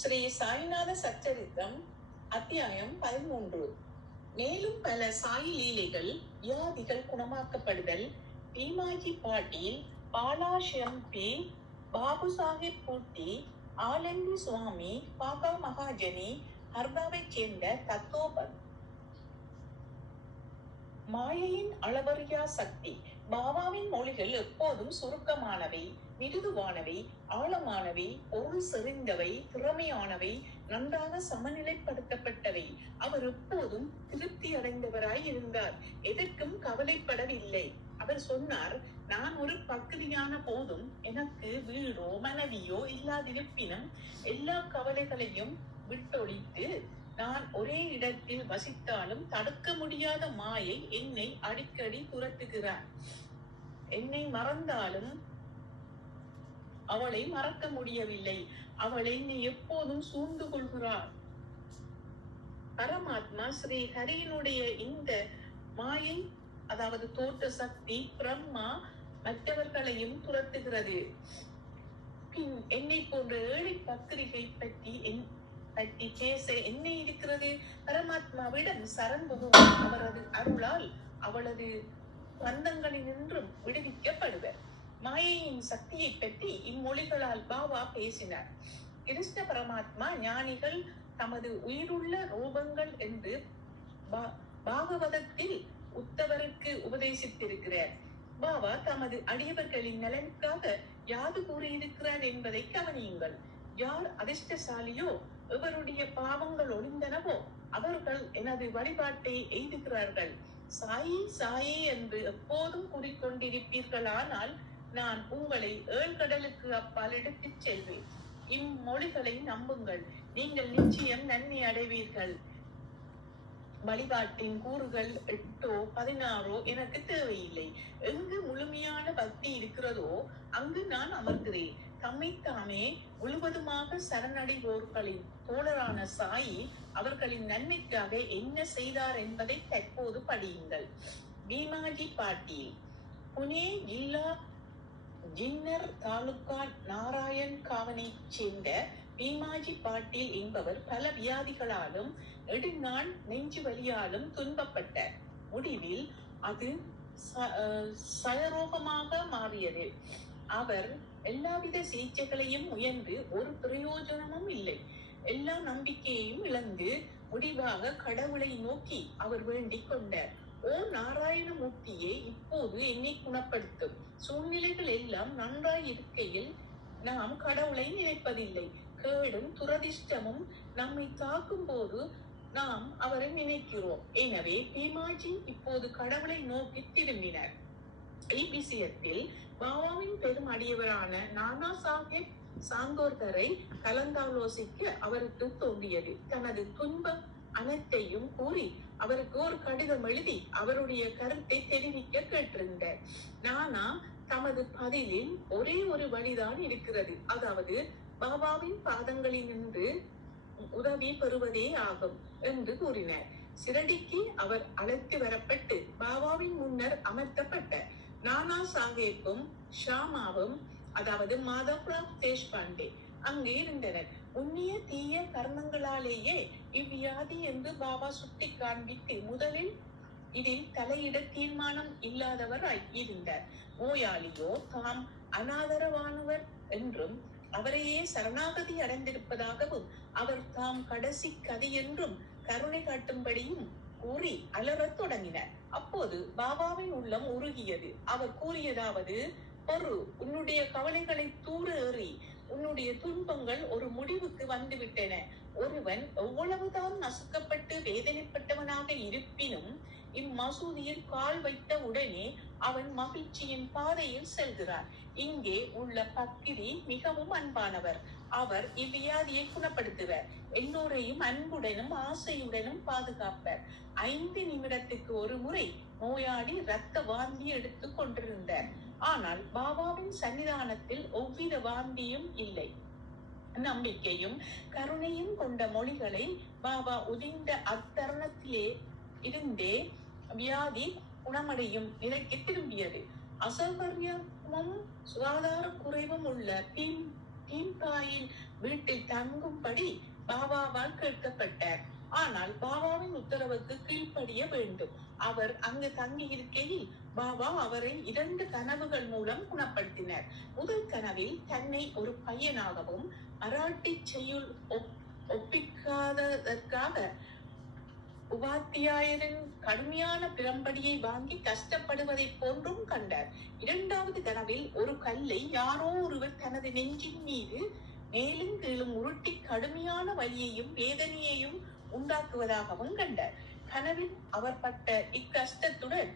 ஸ்ரீ சாய்நாத சச்சரித்தம் அத்தியாயம் பதிமூன்று. மேலும் பல சாய் லீலைகள் வியாதிகள் குணமாக்கப்படுதல் பீமாஜி பாட்டீல் பாலாஷம் பி பாபு சாஹிப் பூட்டி ஆலந்தி சுவாமி பாபா மகாஜனி ஹர்தாவை சேர்ந்த தத்தோபன். மாயையின் அளவறியா சக்தி பாபாவின் மொழிகள் எப்போதும் சுருக்கமானவை. மிருதுவானவை ஆழமானவை பொருள் செறிந்தவை திறமையானவை நன்றாக சமநிலைப்படுத்தப்பட்டவை. அவர் எப்போதும் திருப்தி அடைந்தவராய் இருந்தார். எதற்கும் கவலைப்படவில்லை. அவர் சொன்னார் நான் ஒரு பகுதியான போதும் எனக்கு வீடோ மனைவியோ இல்லாதிருப்பினும் எல்லா கவலைகளையும் விட்டொழித்து நான் ஒரே இடத்தில் வசித்தாலும் தடுக்க முடியாத மாயை என்னை அடிக்கடி துரத்துகிறார். என்னை மறந்தாலும் அவளை மறக்க முடியவில்லை. அவளை நீ எப்போதும் சூழ்ந்து கொள்கிறார் பரமாத்மா ஸ்ரீ ஹரியினுடைய இந்த மாயை அதாவது தோற்ற சக்தி பிரம்மா மற்றவர்களையும் துரத்துகிறது. பின் என்னை போன்ற ஏழை பத்திரிகை பற்றி என் பற்றி பேச என்ன இருக்கிறது? பரமாத்மாவிடம் சரண் பகவான் அவரது அருளால் அவளது பந்தங்களினின்றும் விடுவிக்கப்படுவர். மாயையின் சக்தியை பற்றி இம்மொழிகளால் பாபா பேசினார். கிருஷ்ண பரமாத்மா ஞானிகள் தமது உயிருள்ள ரூபங்கள் என்று பா- பாகவதத்தில் உத்தவருக்கு உபதேசித்திருக்கிறார். பாபா தமது அடியவர்களின் நலனுக்காக யாது கூறியிருக்கிறார் என்பதை கவனியுங்கள். யார் அதிர்ஷ்டசாலியோ எவருடைய பாவங்கள் ஒளிந்தனவோ அவர்கள் எனது வழிபாட்டை எய்துகிறார்கள். சாயி சாயி என்று எப்போதும் கூறிக்கொண்டிருப்பீர்களானால் நான் உங்களை ஏழ்கடலுக்கு அப்பால் எடுத்துச் செல்வேன். இம்மொழிகளை நம்புங்கள். நீங்கள் நிச்சயம் நன்மை அடைவீர்கள். வழிபாட்டின் கூறுகள் எட்டோ பதினாறோ எனக்கு தேவையில்லை. எங்கு முழுமையான பக்தி இருக்கிறதோ அங்கு நான் அமர்கிறேன். தம்மை தாமே முழுவதுமாக சரணடைவோர்களின் தோழரான சாயி அவர்களின் நன்மைக்காக என்ன செய்தார் என்பதை தற்போது படியுங்கள். பீமாஜி பாட்டீல் புனே ஜில்லா ஜின்னர் தாலுகா நாராயண் காவனைச் சேர்ந்த பீமாஜி பாட்டீல் என்பவர் பல வியாதிகளாலும் நெடுநாள் நெஞ்சு வலியாலும் துன்பப்பட்டார் முடிவில் அது ச- சயரோகமாக மாறியது. அவர் எல்லாவித சிகிச்சைகளையும் முயன்று ஒரு பிரயோஜனமும் இல்லை. எல்லா நம்பிக்கையையும் இழந்து முடிவாக கடவுளை நோக்கி அவர் வேண்டிக் கொண்டார். ஓ நாராயணமூர்த்தியே இப்போது என்னை குணப்படுத்தும். சூழ்நிலைகள் எல்லாம் நன்றாய் இருக்கையில் நாம் கடவுளை நினைப்பதில்லை. கேடும் துரதிர்ஷ்டமும் நம்மை தாக்கும் போது நாம் அவரை நினைக்கிறோம். எனவே பீமாஜி இப்போது கடவுளை நோக்கி திரும்பினர். இவ்விஷயத்தில் பாபாவின் பெரும் அடியவரான நானா சாஹேப் சாந்தோர்கரை கலந்தாலோசிக்க அவருக்கு தோன்றியது. தனது துன்பம் அனைத்தையும் கூறி அவருக்கு ஒரு கடிதம் எழுதி அவருடைய கருத்தை தெரிவிக்க கேட்டிருந்தார் நானா தமது பதிலில் ஒரே ஒரு வழிதான் இருக்கிறது. அதாவது பாபாவின் பாதங்களில் இருந்து உதவி பெறுவதே ஆகும் என்று கூறினார். சிரடிக்கு அவர் அழைத்து வரப்பட்டு பாபாவின் முன்னர் அமர்த்தப்பட்டார் நானா சாஹேப்பும் ஷாமாவும் அதாவது மாதவ்ராவ் தேஷ்பாண்டே அங்கு இருந்தனர். உண்ணிய தீய கர்மங்களாலேயே இவ்வியாதி என்று பாபா சுட்டி காண்பித்து முதலில் இதில் தலையிட தீர்மானம் இல்லாதவராய் இருந்தார். நோயாளியோ தாம் அனாதரவானவர் என்றும் அவரையே சரணாகதி அடைந்திருப்பதாகவும் அவர் தாம் கடைசி கதி என்றும் கருணை காட்டும்படியும் கூறி அலறத் தொடங்கினார். அப்போது பாபாவின் உள்ளம் உருகியது. அவர் கூறியதாவது பொறு உன்னுடைய கவலைகளை தூறு ஏறி உன்னுடைய துன்பங்கள் ஒரு முடிவுக்கு வந்துவிட்டன. ஒருவன் எவ்வளவுதான் நசுக்கப்பட்டு வேதனைப்பட்டவனாக இருப்பினும் இம்மசூதியில் கால் வைத்த உடனே அவன் மகிழ்ச்சியின் பாதையில் செல்கிறார். இங்கே உள்ள பக்கிரி மிகவும் அன்பானவர். அவர் இவ்வியாதியை குணப்படுத்துவர். எல்லோரையும் அன்புடனும் ஆசையுடனும் பாதுகாப்பர். ஐந்து நிமிடத்துக்கு ஒரு முறை நோயாளி ரத்த வாந்தி எடுத்துக் கொண்டிருந்தார். ஆனால் பாபாவின் சன்னிதானத்தில் ஒவ்வித வாந்தியும் இல்லை. நம்பிக்கையும் கருணையும் கொண்ட மொழிகளை பாபா உதிர்ந்த அத்தருணத்திலே இருந்தே வியாதி குணமடையும் நிலைக்கு திரும்பியது. அசௌகரியமும் சுகாதார குறைவும் உள்ள பீம் பீம்காயின் வீட்டில் தங்கும்படி பாபாவால் கேட்கப்பட்டார் ஆனால் பாபாவின் உத்தரவுக்கு கீழ்ப்படிய வேண்டும். அவர் அங்கு தங்கி இருக்கையில் பாபா அவரை இரண்டு கனவுகள் மூலம் குணப்படுத்தினர். முதல் கனவில் தன்னை ஒரு பையனாகவும் மராட்டி செய்யுள் ஒப்பிக்காததற்காக உபாத்தியாயரின் கடுமையான பிரம்படியை வாங்கி கஷ்டப்படுவதைப் போன்றும் கண்டார். இரண்டாவது கனவில் ஒரு கல்லை யாரோ ஒருவர் தனது நெஞ்சின் மீது மேலும் கீழும் உருட்டி கடுமையான வலியையும் வேதனையையும் உண்டாக்குவதாகவும் கண்டார். கனவில் அவர் பட்ட இக்கஷ்டத்துடன்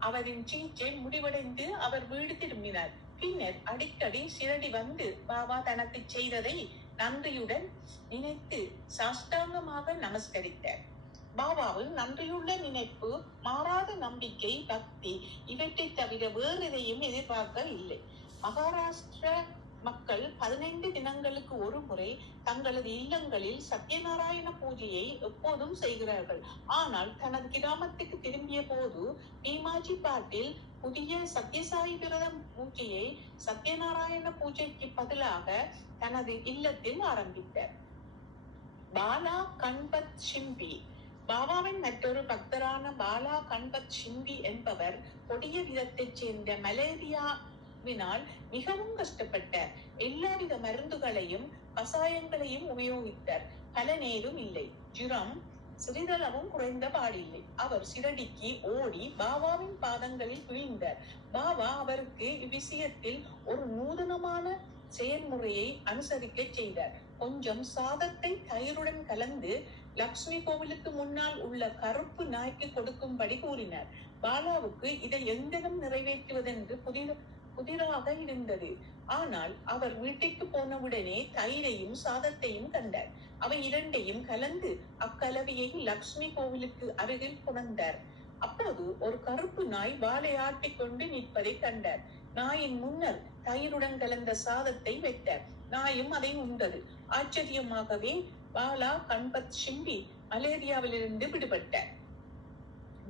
அவரின் சிகிச்சை முடிவடைந்து அவர் வீடு திரும்பினார். பின்னர் அடிக்கடி சிரடி வந்து பாபா தனக்கு செய்ததை நன்றியுடன் நினைத்து சாஷ்டாங்கமாக நமஸ்கரித்தார். பாபாவின் நன்றியுள்ள நினைப்பு மாறாத நம்பிக்கை பக்தி இவற்றை தவிர வேறு எதையும் எதிர்பார்க்கவில்லை. மகாராஷ்டிர மக்கள் பதினைந்து தினங்களுக்கு ஒரு முறை தங்களது இல்லங்களில் சத்யநாராயண பூஜையை எப்போதும் செய்கிறார்கள். ஆனால் தனது கிராமத்துக்கு திரும்பிய போது பீமாஜி பாட்டில் புதிய சத்யசாயி விரதம் பூஜையை சத்யநாராயண பூஜைக்கு பதிலாக தனது இல்லத்தில் ஆரம்பித்தார். பாலா கண்பத் சிம்பி பாபாவின் மற்றொரு பக்தரான பாலா கண்பத் சிம்பி என்பவர் கொடிய விதத்தைச் சேர்ந்த மலேரியா மலேரியாவினால் மிகவும் கஷ்டப்பட்ட எல்லாவித மருந்துகளையும் கசாயங்களையும் உபயோகித்தார். பல நேரம் இல்லை. ஜுரம் சிறிதளவும் குறைந்த பாடில்லை. அவர் சிரடிக்கு ஓடி பாபாவின் பாதங்களில் விழுந்தார். பாபா அவருக்கு இவ்விஷயத்தில் ஒரு நூதனமான செயல்முறையை அனுசரிக்க செய்தார். கொஞ்சம் சாதத்தை தயிருடன் கலந்து லக்ஷ்மி கோவிலுக்கு முன்னால் உள்ள கருப்பு நாய்க்கு கொடுக்கும்படி கூறினார். பாலாவுக்கு இதை எங்கனம் நிறைவேற்றுவதென்று புதித குதிராக இருந்தது. ஆனால் அவர் வீட்டுக்கு போனவுடனே தயிரையும் சாதத்தையும் கண்டார். அவை இரண்டையும் கலந்து அக்கலவையை லக்ஷ்மி கோவிலுக்கு அருகில் கொண்டார் அப்போது ஒரு கருப்பு நாய் வாலை ஆட்டிக்கொண்டு நிற்பதை கண்டார். நாயின் முன்னர் தயிருடன் கலந்த சாதத்தை வைத்தார். நாயும் அதை உண்டது. ஆச்சரியமாகவே பாலா கண்பத் சிம்பி மலேரியாவிலிருந்து விடுபட்டார்.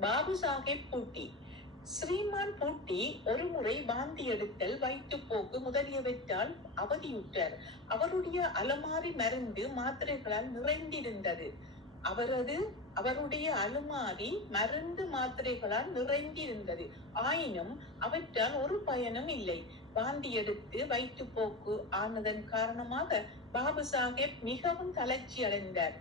பாபு சாஹேப் பூட்டி. ஸ்ரீமான் பூட்டி ஒரு முறை வாந்தி எடுத்தல் வயிற்றுப்போக்கு முதலியவற்றால் அவதியுற்றார். அவருடைய அலமாரி மருந்து மாத்திரைகளால் நிறைந்திருந்தது. அவரது அவருடைய அலுமாரி மருந்து மாத்திரைகளால் நிறைந்திருந்தது. ஆயினும் அவற்றால் ஒரு பயனும் இல்லை. வாந்தி எடுத்து வயிற்றுப்போக்கு ஆனதன் காரணமாக பாபு சாஹேப் மிகவும் தளர்ச்சி அடைந்தார்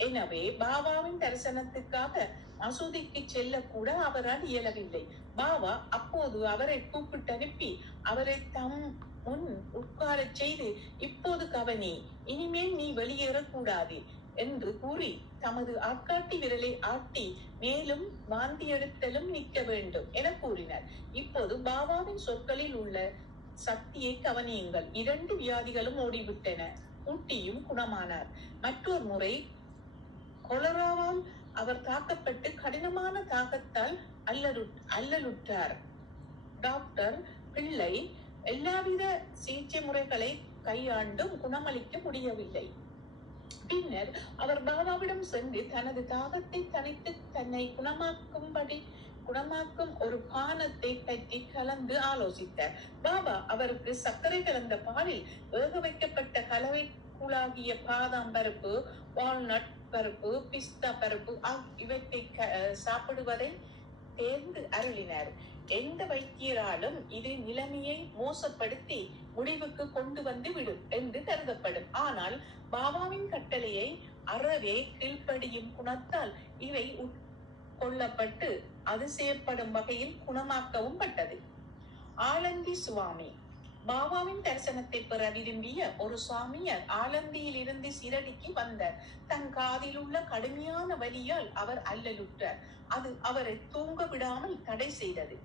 எனவே பாபாவின் தரிசனத்துக்காக மசூதிக்கு செல்ல கூட அவரால் இயலவில்லை. பாபா அப்போது அவரை கூப்பிட்டு அனுப்பி அவரை தம் முன் உட்காரச் செய்து இப்போது கவனி இனிமேல் நீ வெளியேறக்கூடாது என்று கூறி தமது ஆட்காட்டி விரலை ஆட்டி மேலும் வாந்தி எடுத்தலும் நிற்க வேண்டும் என கூறினார். இப்போது பாபாவின் சொற்களில் உள்ள சக்தியை கவனியுங்கள். இரண்டு வியாதிகளும் ஓடிவிட்டன. குட்டியும் குணமானார். மற்றொரு முறை கொலராவால் அவர் தாக்கப்பட்டு கடினமான தாக்கத்தால் அல்லலு அல்லலுற்றார். டாக்டர் பிள்ளை எல்லாவித சிகிச்சை முறைகளை கையாண்டும் குணமளிக்க முடியவில்லை. பின்னர் அவர் பாபாவிடம் சென்று தனது தாகத்தை தனித்து தன்னை குணமாக்கும்படி குணமாக்கும் ஒரு பானத்தை பற்றி கலந்து ஆலோசித்தார். பாபா அவருக்கு சர்க்கரை கலந்த பாலில் வேக வைக்கப்பட்ட கலவை கூழாகிய பாதாம் பருப்பு வால்நட் பருப்பு பிஸ்தா பருப்பு இவற்றை சாப்பிடுவதை தேர்ந்து அருளினார். எந்த வைத்தியராலும் இது நிலைமையை மோசப்படுத்தி முடிவுக்கு கொண்டு வந்து விடும் என்று கருதப்படும். ஆனால் பாபாவின் கட்டளையை அறவே கீழ்ப்படியும் குணத்தால் இவை உட்கொள்ளப்பட்டு அதிசயப்படும் வகையில் குணமாக்கவும் பட்டது. ஆலந்தி சுவாமி பாபாவின் தரிசனத்தை பெற விரும்பிய ஒரு சுவாமியர் ஆலந்தியில் இருந்து சிரடிக்கு வந்தார் தன் காதில் உள்ள கடுமையான வலியால் அவர் அல்லலுற்றார். அது அவரை தூங்க விடாமல் தடை செய்தது.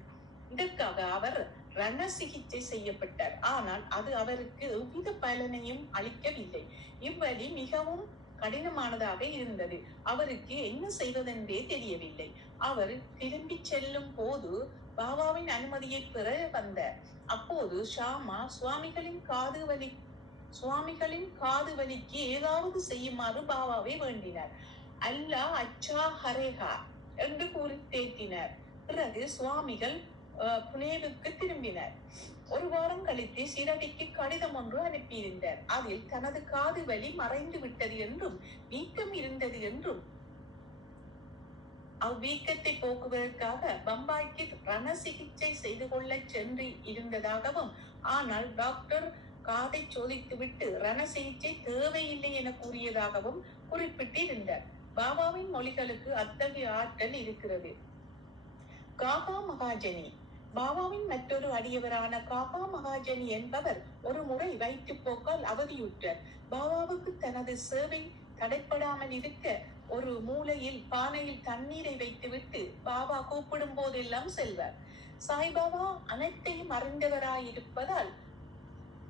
இதற்காக அவர் ரண சிகிச்சை செய்யப்பட்டார். ஆனால் அது அவருக்கு எவ்வித பலனையும் அளிக்கவில்லை. இவ்வழி மிகவும் கடினமானதாக இருந்தது. அவருக்கு என்ன செய்வதென்றே தெரியவில்லை. அவர் திரும்பி செல்லும் போது பாபாவின் அனுமதியை பெற வந்தார் அப்போது ஷாமா சுவாமிகளின் காது வலி சுவாமிகளின் காது வலிக்கு ஏதாவது செய்யுமாறு பாபாவை வேண்டினார். அல்லாஹ் அச்சா ஹரேஹா என்று கூறி தேற்றினார். பிறகு சுவாமிகள் புனேவுக்கு திரும்பினர். ஒரு வாரம் கழித்து சீரடிக்கு கடிதம் ஒன்று அனுப்பியிருந்தார். அதில் தனது காது வலி மறைந்து விட்டது என்றும் நீக்கம் இருந்தது என்றும் அவ்வீக்கத்தை போக்குவதற்காக பம்பாய்க்கு ரண சிகிச்சை செய்து கொள்ள சென்று இருந்ததாகவும் ஆனால் டாக்டர் காதை சோதித்துவிட்டு ரண சிகிச்சை தேவையில்லை என கூறியதாகவும் குறிப்பிட்டிருந்தார். பாபாவின் மொழிகளுக்கு அத்தகைய ஆற்றல் இருக்கிறது. காபா மகாஜனி. பாபாவின் மற்றொரு அடியவரான காபா மகாஜனி என்பவர் ஒரு முறை வயிற்றுப்போக்கால் அவதியுற்றார். பாபாவுக்கு தனது சேவை தடைப்படாமல் இருக்க ஒரு மூலையில் பானையில் தண்ணீரை வைத்துவிட்டு பாபா கூப்பிடும் போதெல்லாம் செல்வார். சாய்பாபா அனைத்தையும் அறிந்தவராயிருப்பதால்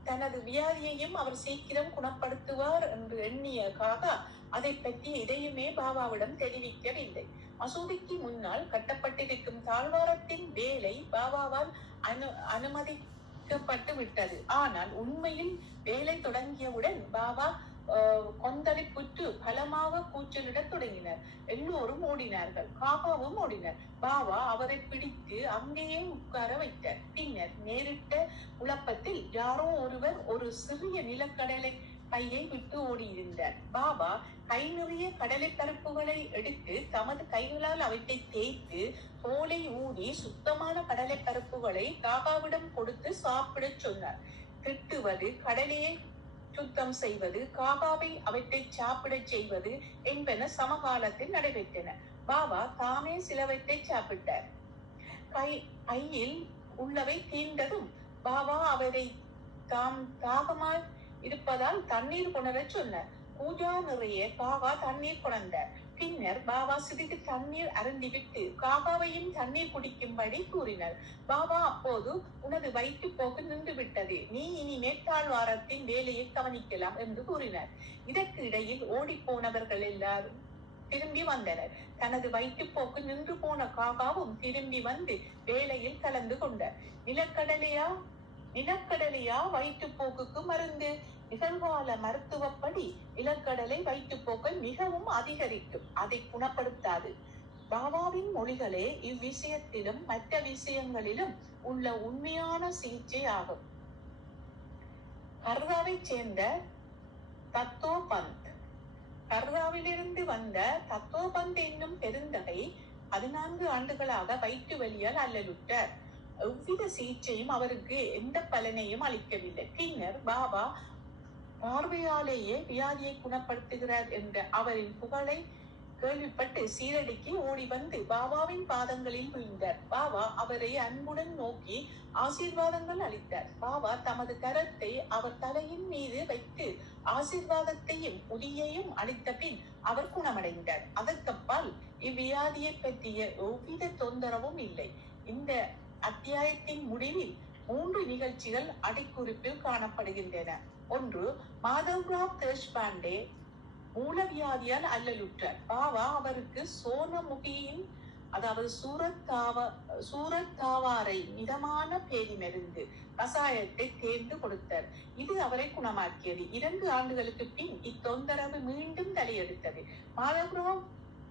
தனது வியாதியையும் அவர் சீக்கிரம் குணப்படுத்துவார் என்று எண்ணிய காகா அதை பற்றி எதையுமே பாபாவிடம் தெரிவிக்கவில்லை. மசூதிக்கு முன்னால் கட்டப்பட்டிருக்கும் தாழ்வாரத்தின் வேலை பாபாவால் அனு அனுமதிக்கப்பட்டு விட்டது ஆனால் உண்மையில் வேலை தொடங்கியவுடன் பாபா கொந்தளிப்புற்று பலமாக கூச்சலிடத் தொடங்கினர். எல்லோரும் ஓடினார்கள். காபாவும் ஓடினர். பாபா அவரை பிடித்து அங்கேயே உட்கார வைத்தார். பின்னர் நேரிட்ட குழப்பத்தில் யாரோ ஒருவர் ஒரு சிறிய நிலக்கடலை கையை விட்டு ஓடியிருந்தார். பாபா கை நிறைய கடலை பருப்புகளை எடுத்து தமது கைகளால் அவற்றை தேய்த்து தோலை ஊடி சுத்தமான கடலை பருப்புகளை பாபாவிடம் கொடுத்து சாப்பிடச் சொன்னார். திட்டுவது கடலையை சுத்தம் செய்வது காகாவை அவற்றை சாப்பிடச் செய்வது என்பன சமகாலத்தில் நடைபெற்றன. பாபா தாமே சிலவற்றை சாப்பிட்டார். கை கையில் உள்ளவை தீர்ந்ததும் பாபா அவரை தாம் தாகமாய் இருப்பதால் தண்ணீர் கொணரச் சொன்னார். பூஜா நிறைய பாபா தண்ணீர் கொணர்ந்தார் பின்னர் பாபா சிறிது தண்ணீர் அருந்திவிட்டு காகாவையும் தண்ணீர் குடிக்கும்படி கூறினர். பாபா அப்போது உனது வயிற்று போக்கு நின்று விட்டது நீ இனி மேற்காழ்வாரத்தின் வேலையை கவனிக்கலாம் என்று கூறினர். இதற்கு இடையில் ஓடி போனவர்கள் எல்லாரும் திரும்பி வந்தனர். தனது வயிற்றுப்போக்கு நின்று போன காகாவும் திரும்பி வந்து வேலையில் கலந்து கொண்டார். நிலக்கடலையா? நிலக்கடலையா? வயிற்றுப்போக்குக்கு மருந்து? நிகழ்கால மருத்துவப்படி நிலக்கடலை வயிற்றுப்போக்கை மிகவும் அதிகரிக்கும். அதை குணப்படுத்தாது. பாபாவின் மொழிகளே இவ்விஷயத்திலும் மற்ற விஷயங்களிலும் உள்ள உண்மையான சிகிச்சை ஆகும். கர்தாவைச் சேர்ந்த தத்தோ பந்த் கர்தாவிலிருந்து வந்த தத்தோ பந்த் என்னும் பெருந்தகை பதினான்கு ஆண்டுகளாக வயிற்று வலியால் அல்லலுற்றார். எவ்வித சிகிச்சையும் அவருக்கு எந்த பலனையும் அளிக்கவில்லை. பின்னர் பாபா பார்வையாலேயே வியாதியை குணப்படுத்துகிறார் என்ற அவரின் புகழை கேள்விப்பட்டு சீரடிக்கு ஓடி வந்து பாபாவின் பாதங்களில் விழுந்தார். பாபா அவரை அன்புடன் நோக்கி ஆசீர்வாதங்கள் அளித்தார். பாபா தமது கரத்தை அவர் தலையின் மீது வைத்து ஆசீர்வாதத்தையும் உரியையும் அளித்த பின் அவர் குணமடைந்தார். அதற்கப்பால் இவ்வியாதியை பற்றிய எவ்வித தொந்தரவும் இல்லை. இந்த அத்தியாயத்தின் முடிவில் மூன்று நிகழ்ச்சிகள் அடிக்குறிப்பில் காணப்படுகின்றன. ஒன்று மாதவ்ராவ் தேஷ்பாண்டே மூலவியாதியால் அல்லலுற்றார் பாவா அவருக்கு சோனமுகியின் அதாவது சூரத்தாவ சூரத்தாவாரை மிதமான பேதி மருந்து கசாயத்தை தேர்ந்து கொடுத்தார். இது அவரை குணமாக்கியது. இரண்டு ஆண்டுகளுக்கு பின் இத்தொந்தரவு மீண்டும் தலையெடுத்தது. மாதவ்ராவ்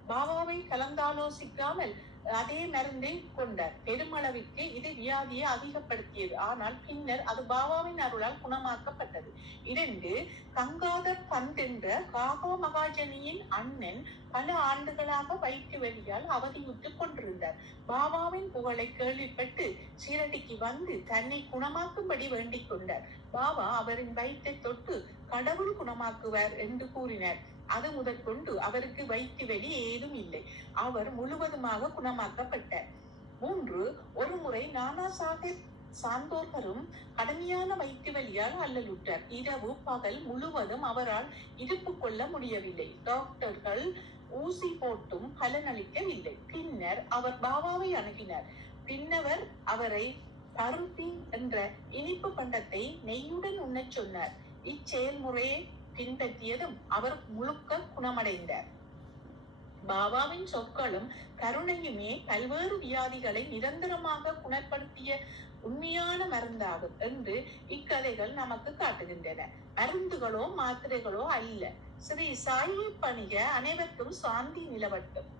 பாபாவை கலந்தாலோசிக்காமல் அதே மருந்தை கொண்டார். பெருமளவிற்கு இது வியாதியை அதிகப்படுத்தியது. ஆனால் பின்னர் அது பாபாவின் அருளால் குணமாக்கப்பட்டது. இரண்டு கங்காதர் பந்த் என்ற காகோ மகாஜனியின் அண்ணன் பல ஆண்டுகளாக வயிற்று வழியால் அவதியுற்று கொண்டிருந்தார். பாபாவின் புகழை கேள்விப்பட்டு சீரடிக்கு வந்து தன்னை குணமாக்கும்படி வேண்டிக் கொண்டார். பாபா அவரின் வயிற்றை தொட்டு கடவுள் குணமாக்குவார் என்று கூறினார். அது முதற்கொண்டு அவருக்கு வயிற்று வெளி ஏதும் இல்லை. அவர் முழுவதுமாக குணமாக்கப்பட்டார். மூன்று ஒரு முறை நானா சாஹிப் சார்ந்தோர்களும் கடுமையான வயிற்று வலியால் அல்லலுற்றார். இரவு பகல் முழுவதும் அவரால் இருப்பு கொள்ள முடியவில்லை. டாக்டர்கள் ஊசி போட்டும் பலனளிக்கவில்லை பின்னர் அவர் பாபாவை அணுகினார். பின்னவர் அவரை பருத்தி என்ற இனிப்பு பண்டத்தை நெய்யுடன் உண்ணச் சொன்னார். இச்செயல்முறையை பின்பற்றியதும் அவர் முழுக்க குணமடைந்தார். பாபாவின் சொற்களும் கருணையுமே பல்வேறு வியாதிகளை நிரந்தரமாக குணப்படுத்திய உண்மையான மருந்தாகும் என்று இக்கதைகள் நமக்கு காட்டுகின்றன. மருந்துகளோ மாத்திரைகளோ அல்ல. ஸ்ரீ சாயி பணிக அனைவருக்கும் சாந்தி நிலவட்டும்.